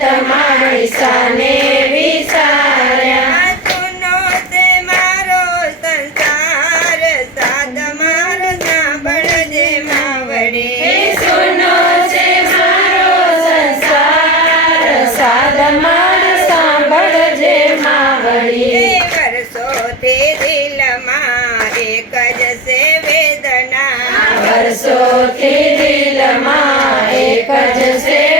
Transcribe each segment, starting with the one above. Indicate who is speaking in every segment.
Speaker 1: તમારી સુનો
Speaker 2: તે મારો સંસાર સાદ મારો સાંભળજે
Speaker 1: હે
Speaker 2: માવડી
Speaker 1: સુનો છે મારો સંસાર સાદ માર સાંભળજે માવડી
Speaker 2: વર્ષોથી છે વેદના.
Speaker 1: વર્ષોથી દિલમાં એક જ છે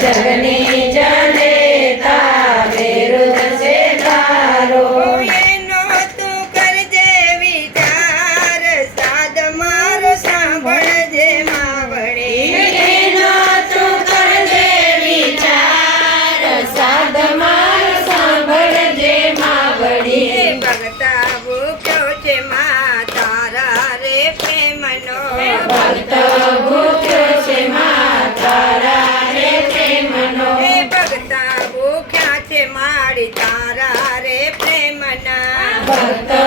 Speaker 2: તારો જગની
Speaker 1: જનેતા વિરુદ્ધ છે તારો.
Speaker 2: એનો તું કરજે વિચાર સાદ મારો સાંભળજે માવડી.
Speaker 1: એનો તું કરજે વિચાર સાદ માર સાંભળજે માવડી.
Speaker 2: ભગતા ભૂખ્યો છે મા તારા રે પ્રેમનો
Speaker 1: ભક્ત ભૂ para